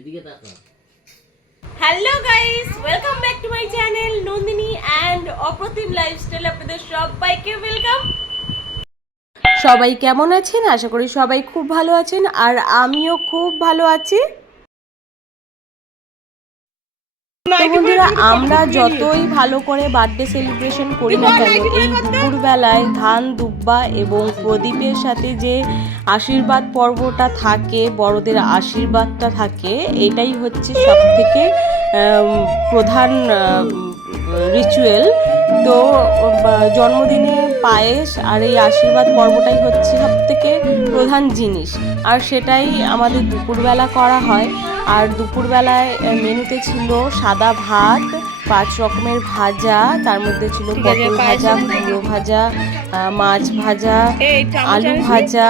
এদিকে তাকা hello guys welcome back to my channel Nandini and Apratim lifestyle আপনাদের সবাইকে ওয়েলকাম সবাই কেমন আছেন? আশা করি সবাই খুব ভালো আছেন। আর আমিও খুব ভালো আছি। বন্ধুরা আমরা যতই ভালো করে বার্থডে সেলিব্রেশন করি না কেন এই দুপুরবেলায় ধান দুব্বা এবং প্রদীপের সাথে যে আশীর্বাদ পর্বটা থাকে বড়দের আশীর্বাদটা থাকে এটাই হচ্ছে সব থেকে প্রধান রিচুয়াল তো জন্মদিনে পায়েস আর এই আশীর্বাদ পর্বটাই হচ্ছে সব থেকে প্রধান জিনিস। আর সেটাই আমাদের দুপুরবেলা করা হয়। আর দুপুরবেলায় মেনুতে ছিল সাদা ভাত পাঁচ রকমের ভাজা তার মধ্যে ছিল পটল ভাজা কুমড়ো ভাজা মাছ ভাজা আলু ভাজা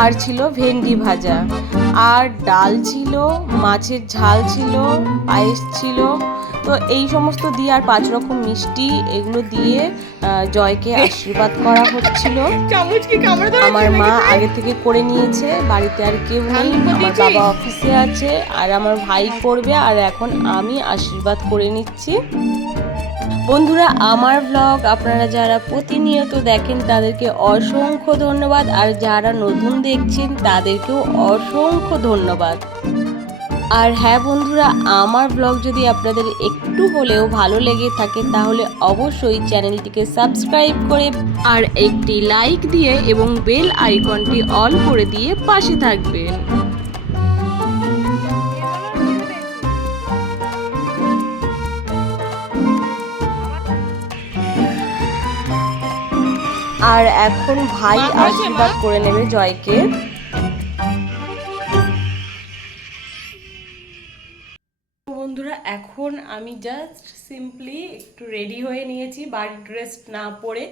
আর ছিল ভেন্ডি ভাজা। আর ডাল ছিল মাছের ঝাল ছিল পায়েস ছিল তো এই সমস্ত দিয়ে আর পাঁচ রকম মিষ্টি এগুলো দিয়ে জয়কে আশীর্বাদ করা হচ্ছিল। আমার মা আগে থেকে করে নিয়েছে বাড়িতে আর কেউ নেই আমার বাবা অফিসে আছে আর আমার ভাই করবে আর এখন আমি আশীর্বাদ করে নিচ্ছি। বন্ধুরা আমার ব্লগ আপনারা যারা প্রতিনিয়ত দেখেন তাদেরকে অসংখ্য ধন্যবাদ আর যারা নতুন দেখছেন তাদেরকেও অসংখ্য ধন্যবাদ। আর হ্যাঁ বন্ধুরা আমার ব্লগ যদি আপনাদের একটু হলেও ভালো লেগে থাকে তাহলে অবশ্যই চ্যানেলটিকে সাবস্ক্রাইব করে আর একটি লাইক দিয়ে এবং বেল আইকনটি অল করে দিয়ে পাশে থাকবেন। আর এখন ভাই আশীর্বাদ করে নেবে জয়কে। আমি জাস্ট সিম্পলি একটু রেডি হয়ে নিয়েছি বাড়ির ড্রেস না পরে।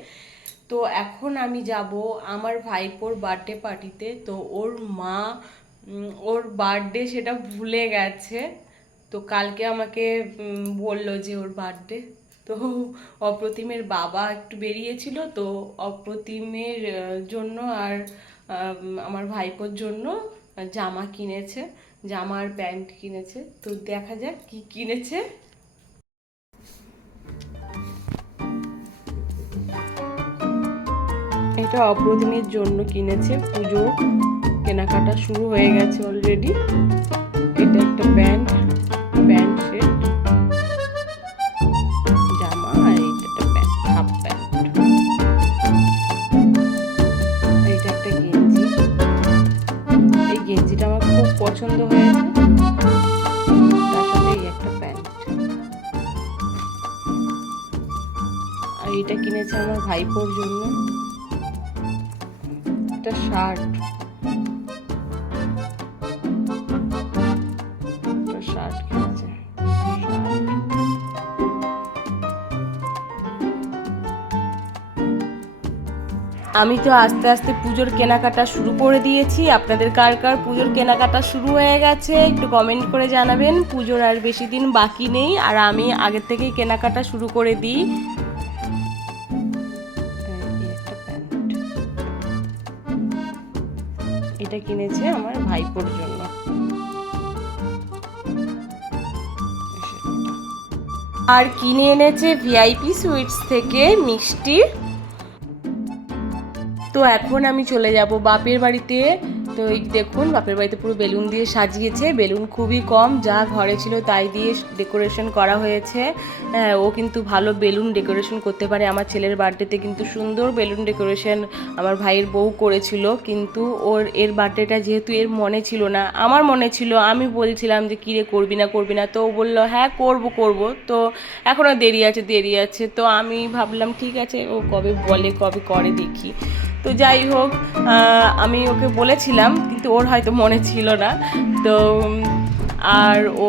তো এখন আমি যাব আমার ভাইপোর বার্থডে পার্টিতে তো। ওর মা ওর বার্থডে সেটা ভুলে গেছে। তো কালকে আমাকে বলল যে ওর বার্থডে তো অপ্রতিমের বাবা একটু বেরিয়েছিল। তো অপ্রতিমের জন্য আর আমার ভাইপোর জন্য জামা কিনেছে। জামা আর প্যান্ট কিনেছে। তো দেখা যাক কি কিনেছে। এটা অপ্রতিমের জন্য কিনেছে। পুজো, কেনাকাটা শুরু হয়ে গেছে অলরেডি এটা একটা প্যান্ট প্যান্ট সেট। জামা, আর এটা একটা প্যান্ট, হাফ প্যান্ট। এটা একটা গেঞ্জি। এই গেঞ্জিটা আমার খুব পছন্দ হয়েছে। তার সাথে একটা প্যান্ট। আর এটা কিনেছে আমার ভাইপোর জন্য। একটা শার্ট। আমি তো আস্তে আস্তে পুজোর কেনাকাটা শুরু করে দিয়েছি। আপনাদের কার কার পুজোর কেনাকাটা শুরু হয়ে গেছে, একটু কমেন্ট করে জানাবেন। পুজোর আর বেশি দিন বাকি নেই, আর আমি আগের থেকেই কেনাকাটা শুরু করে দিই। এটা কিনেছে আমার ভাইপোর জন্য। আর কিনে এনেছে ভিআইপি সুইটস থেকে মিষ্টি। তো এখন আমি চলে যাব বাপের বাড়িতে তো এই দেখুন বাপের বাড়িতে পুরো বেলুন দিয়ে সাজিয়েছে। বেলুন খুবই কম যা ঘরে ছিল তাই দিয়ে ডেকোরেশন করা হয়েছে। হ্যাঁ, ও কিন্তু ভালো বেলুন ডেকোরেশন করতে পারে। আমার ছেলের বার্থডেতে কিন্তু সুন্দর বেলুন ডেকোরেশন আমার ভাইয়ের বউ করেছিল কিন্তু ওর এর বার্থডেটা যেহেতু এর মনে ছিল না আমার মনে ছিল আমি বলছিলাম যে কিরে করবি না করবি না? তো ও বলল হ্যাঁ করব করব। তো এখনও দেরি আছে দেরি আছে। তো আমি ভাবলাম ঠিক আছে ও কবে বলে কবে করে দেখি। তো যাই হোক আমি ওকে বলেছিলাম কিন্তু ওর হয়তো মনে ছিল না। তো আর ও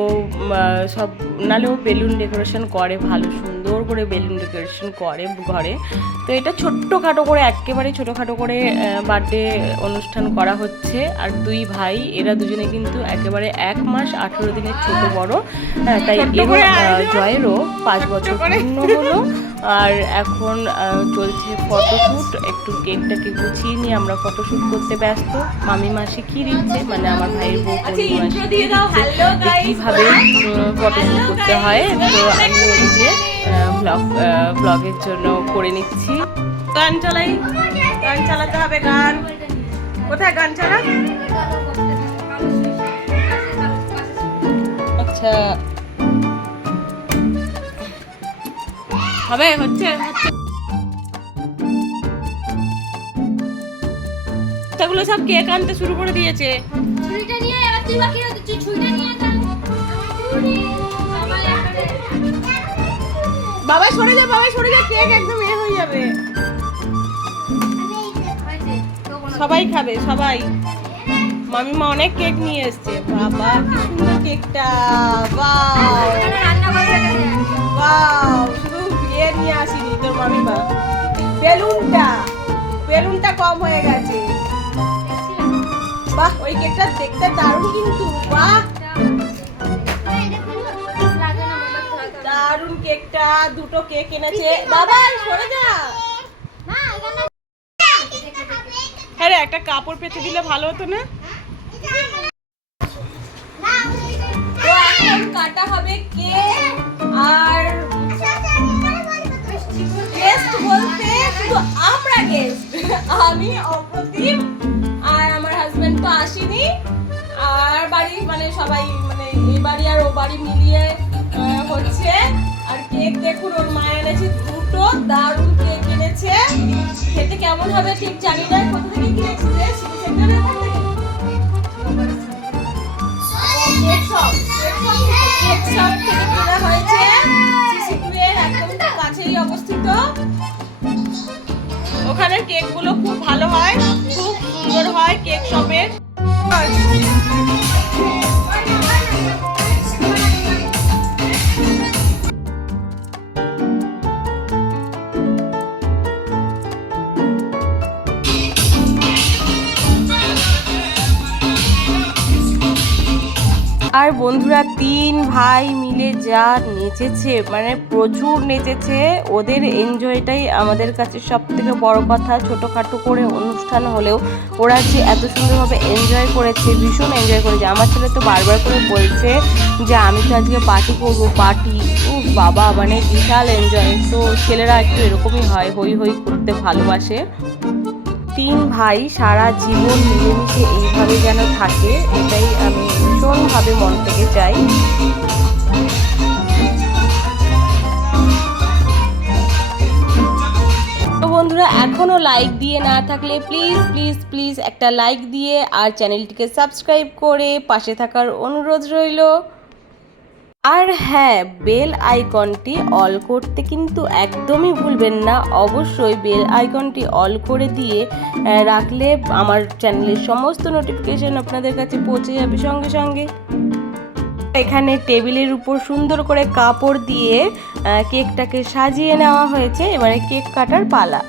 সব নালে ও বেলুন ডেকোরেশন করে ভালো সুন্দর করে বেলুন ডেকোরেশন করে ঘরে। তো এটা ছোট্টখাটো করে একেবারে ছোটোখাটো করে বার্থডে অনুষ্ঠান করা হচ্ছে। আর দুই ভাই এরা দুজনে কিন্তু একেবারে এক মাস আঠেরো দিনের ছোট বড়। হ্যাঁ, তাই এরও জয়েরও পাঁচ বছর পূর্ণ হলো। আর এখন চলছে ফটোশ্যুট। একটু কেকটাকে গুছিয়ে নিয়ে আমরা ফটোশ্যুট করতে ব্যস্ত। মামি মাসি কি দিচ্ছে? মানে আমার ভাইয়ের বউ কীভাবে ফটোশ্যুট করতে হয়। তো আমি ওদিকে ব্লগ ব্লগের জন্য করে নিচ্ছি। গান চালাই। গান চালাতে হবে গান। কোথায় গান চালা? আচ্ছা হবে হচ্ছে সেগুলো সব কেক আনতে শুরু করে দিয়েছে? ছুরিটা নিয়ে এবার তুই বাকি তুই ছুরিটা নিয়ে বাবাই সরে যা বাবাই সরে যা কেক একদম এ হয়ে যাবে। সবাই খাবে সবাই। মামিমা অনেক কেক নিয়ে এসছে। বাবা কি সুন্দর কেকটা বাও এখানে রান্না করে রেখেছে বাও নিয়ে আসিনি তোর মামিমা বেলুনটা বেলুনটা কম হয়ে গেছে। বাহ, ওই কেকটা দেখতে দারুণ কিন্তু, বাহ। দারুণ কেকটা, দুটো কেক এনেছে। বাবা, সরে যা। হ্যাঁ একটা কাপড় পেতে দিলে ভালো হতো না? কাটা হবে কেক আর আমি অপ্রতিম আর আমার হাজবেন্ড তো আসেনি। আর বাড়ি মানে সবাই মানে এই বাড়ি আর ও বাড়ি মিলিয়ে হচ্ছে। আর কেক দেখুন, ওর মা এনেছে দুটো, দারুণ কেক এনেছে। খেতে কেমন হবে ঠিক জানি না, কোথা থেকে কিনেছি কেক শপ থেকে? কেনা হয়েছে। এর একদম কাছেই অবস্থিত। ওখানে কেকগুলো খুব ভালো হয় খুব সুন্দর হয় কেক শপের বন্ধুরা তিন ভাই মিলে যা নেচেছে মানে প্রচুর নেচেছে। ওদের এনজয়টাই আমাদের কাছে সব থেকে বড় কথা। ছোটোখাটো করে অনুষ্ঠান হলেও ওরা যে এত সুন্দরভাবে এনজয় করেছে, ভীষণ এনজয় করেছে। আমার ছেলে তো বারবার করে বলছে যে, আমি তো আজকে পার্টি করব পার্টি ও বাবা মানে বিশাল এনজয় তো ছেলেরা একটু এরকমই হয়, হই হই করতে ভালোবাসে। তিন ভাই সারা জীবন মিলেমিশে এইভাবে যেন থাকে, এটাই আমি ভীষণভাবে মন থেকে চাই বন্ধুরা, এখনও লাইক দিয়ে না থাকলে প্লিজ প্লিজ প্লিজ একটা লাইক দিয়ে আর চ্যানেলটিকে সাবস্ক্রাইব করে পাশে থাকার অনুরোধ রইল। আর হ্যাঁ বেল আইকনটি অল করতে কিন্তু একদমই ভুলবেন না। অবশ্যই বেল আইকনটি অল করে দিয়ে রাখলে আমার চ্যানেলের সমস্ত নোটিফিকেশন আপনাদের কাছে পৌঁছে যাবে সঙ্গে সঙ্গে। এখানে টেবিলের উপর সুন্দর করে কাপড় দিয়ে কেকটাকে সাজিয়ে নেওয়া হয়েছে। এবারে কেক কাটার পালা।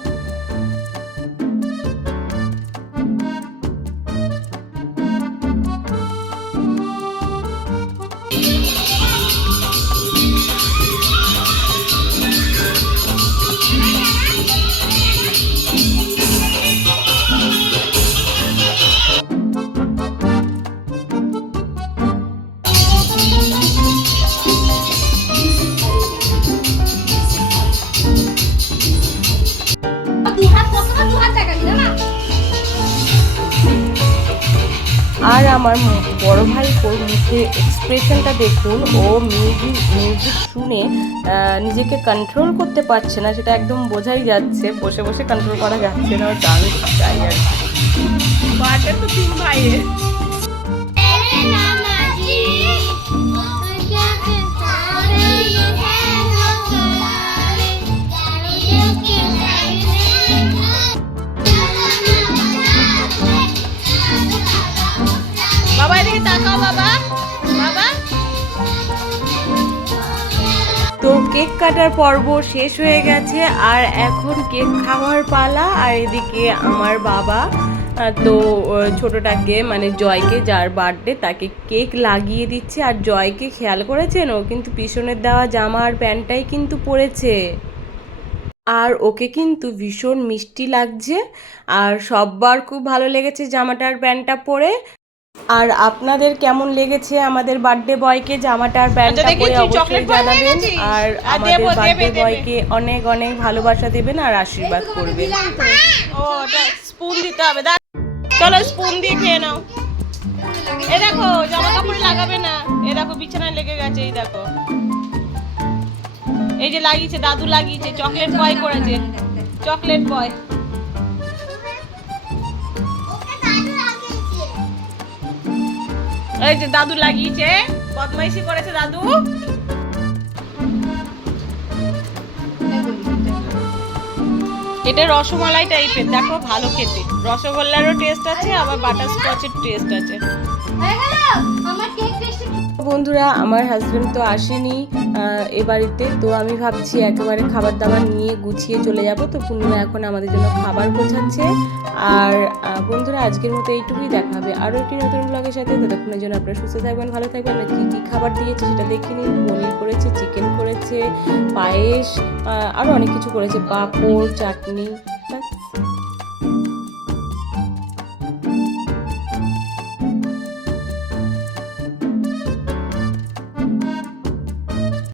আমার বড় ভাই মুখে এক্সপ্রেশনটা দেখুন, ও মিউজিক মিউজিক শুনে নিজেকে কন্ট্রোল করতে পারছে না, সেটা একদম বোঝাই যাচ্ছে। বসে বসে কন্ট্রোল করা যাচ্ছে না ও চাই আর কি। তো তিন ভাইয়ের। কেক কাটার পর্ব শেষ হয়ে গেছে, আর এখন কেক খাওয়ার পালা, আর এদিকে আমার বাবা তো ছোটটাকে মানে জয়কে, যার বার্থডে তাকে কেক লাগিয়ে দিচ্ছে, আর জয়কে খেয়াল করেছেন? ও কিন্তু পিছনের দেওয়া জামা আর প্যান্টটাই কিন্তু পরেছে। আর ওকে কিন্তু ভীষণ মিষ্টি লাগছে, আর সববার খুব ভালো লেগেছে জামাটার প্যান্টটা পরে। আর আপনাদের কেমন লেগেছে আমাদের বার্থডে বয়কে জামাটার প্যান্টটা আচ্ছা, পরে অবশ্যই জানাবেন। আর আমাদের বার্থডে বয়কে অনেক অনেক ভালোবাসা দেবেন আর আশীর্বাদ করবেন। ও স্পুন দিতে হবে। চলো স্পুন দিয়ে খেয়ে নাও। এ দেখো জামা কাপড়ে লাগাবে না। এ দেখো বিছানায় লেগে গেছে এই দেখো। এই যে লাগিয়েছে দাদু লাগিয়েছে চকলেট বয় করেছে। চকলেট বয় এই যে দাদু লাগিয়েছে, বদমাইশি করেছে দাদু। এটা রসমালাই টাইপের দেখো ভালো খেতে। রসগোল্লারও টেস্ট আছে, আবার বাটার স্কচের টেস্ট আছে। হয়ে আমার বন্ধুরা, আমার হাজবেন্ড তো আসেনি এ বাড়িতে, তো আমি ভাবছি একেবারে খাবার দাবার নিয়ে গুছিয়ে চলে যাব। তো পূর্ণিমা এখন আমাদের জন্য খাবার গোছাচ্ছে। আর বন্ধুরা, আজকের মতো এইটুকুই দেখা হবে আরও একটি নতুন ব্লগের সাথে। ততক্ষণের জন্য আপনারা সুস্থ থাকবেন, ভালো থাকবেন। আর কী কী খাবার দিয়েছে সেটা দেখে নিন। পনির করেছে চিকেন করেছে, পায়েস আরও অনেক কিছু করেছে। পাঁপড়, চাটনি।